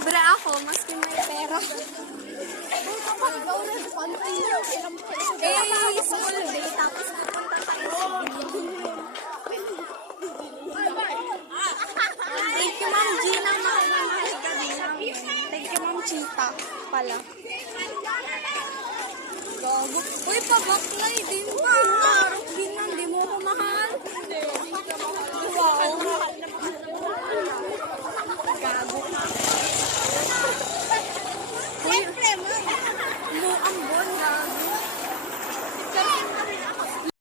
libre ako, maski may pera. School day, tapos pupunta tayo sa Biniling. Thank you, Ma'am Gina. Mahal na mahal ka din namin. Thank you, Ma'am Chita. Pala. Gago. Uy, pa-backlight.